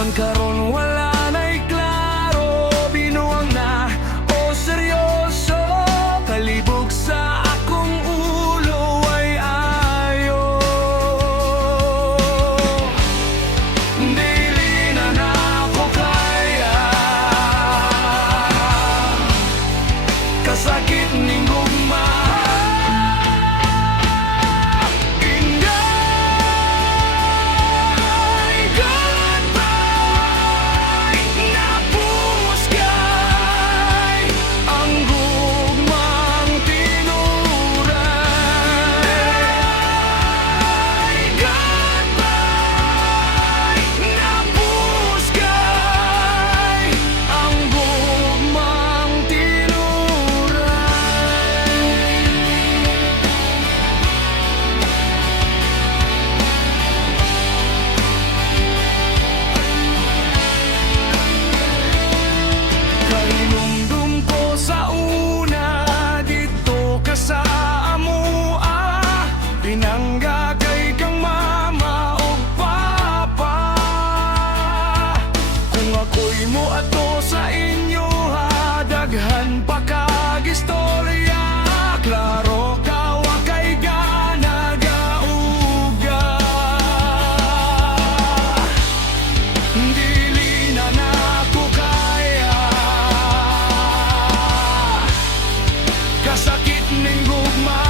Pagkaroon wala na'y klaro, binuang na o seryoso, kalibog sa akong ulo ay ayo. Dili na ako kaya, kasakit ning gugma. Pinangga kay kang mama o papa, kung ako'y mo ato sa inyo ha, daghan pa kag istorya. Klaro ka wa kay gana gauga, dili na nako kaya, kasakit ning gugma.